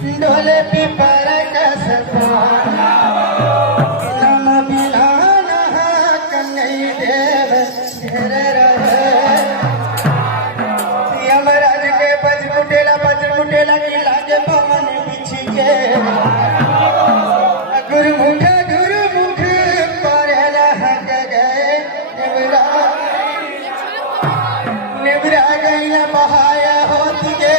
ढोले पिपर कसपाना नम बिलान कन्हई देव घेर रहे यमराज के बज कुटेला की लागे पवन बिछ के गुरुमुख पर लहक गए निबरा गई बहाया होत गे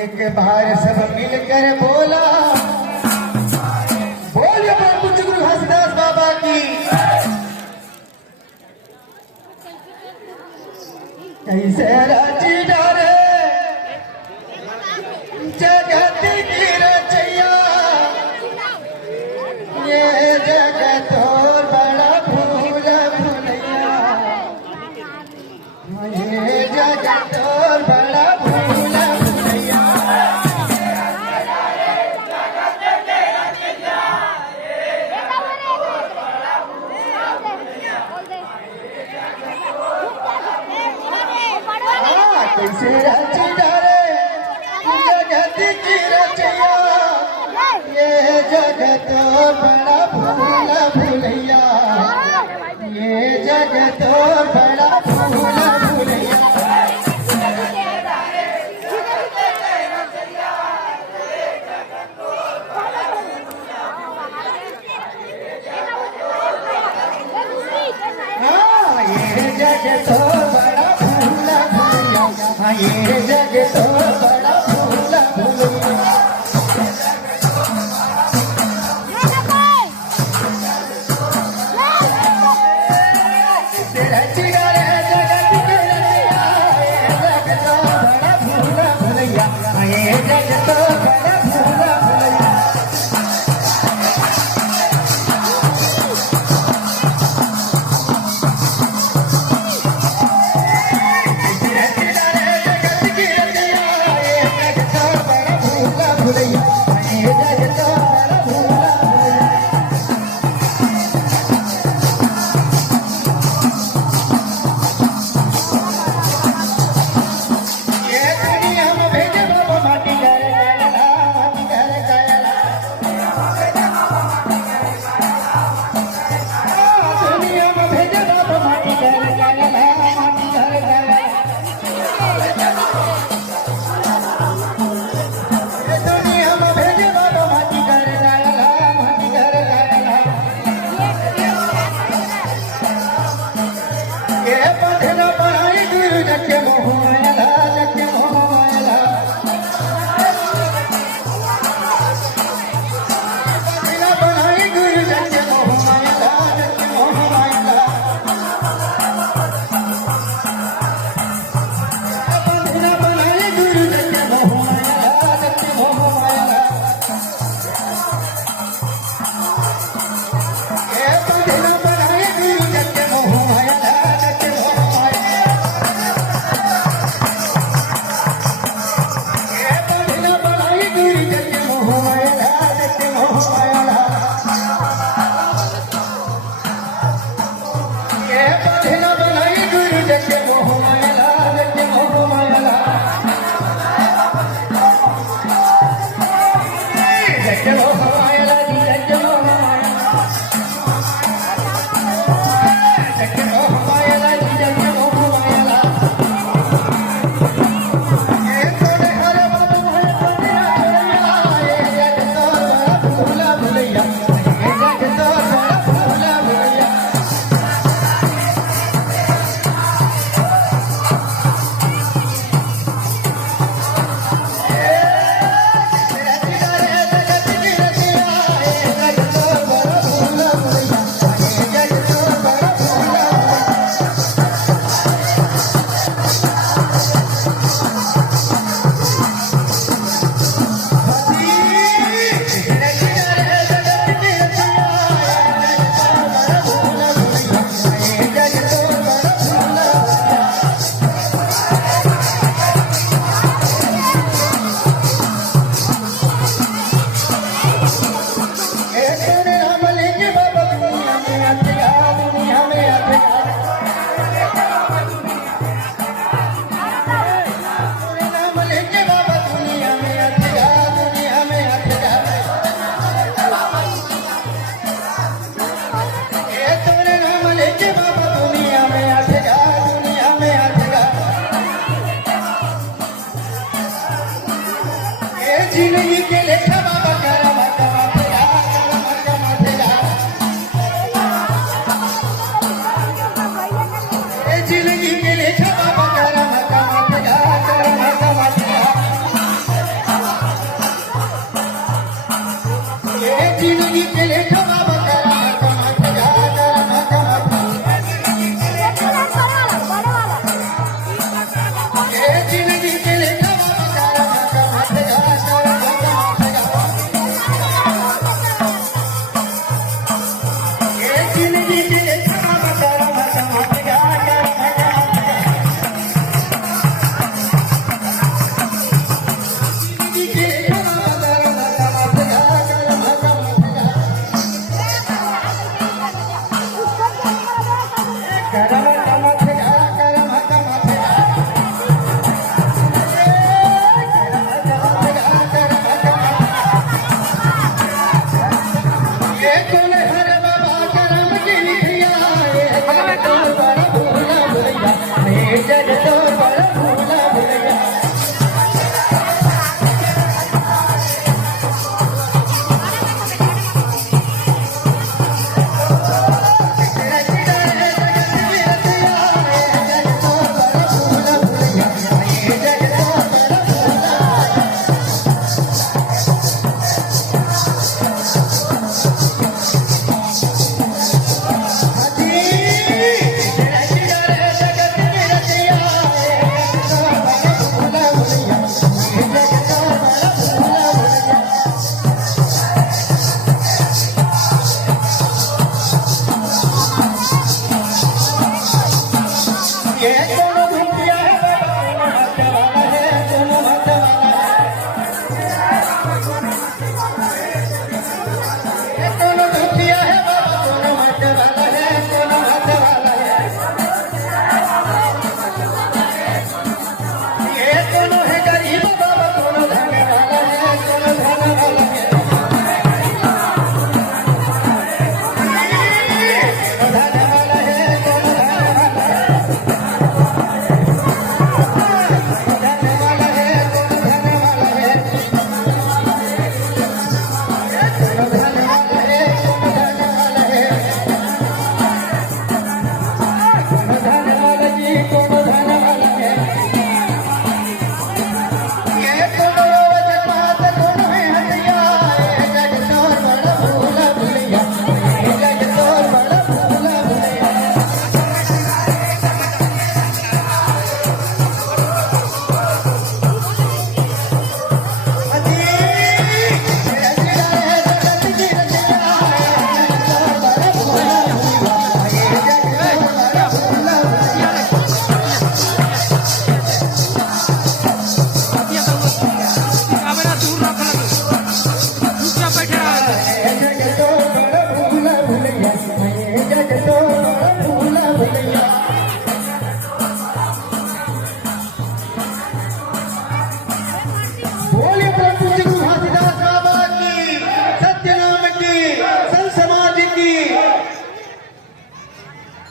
एक बार सब मिलकर बोला बोलिए पूज्य गुरु हंसदास बाबा की कैसे राजी डारे जगत की रचैया ये जगत और बड़ा भूल भूलैया ये जगत और बड़ा भूल भूलैया कैसे राजी डारे जगत की रचैया ये जगत बड़ा भूल भूलैया ये जगत बड़ा भूल भूलैया हाँ ये जगत बड़ा भूल भूलैया हाँ ये जगत बड़ा भूल भूलैया रची डारे जगत जिंदगी के लेखा बाबा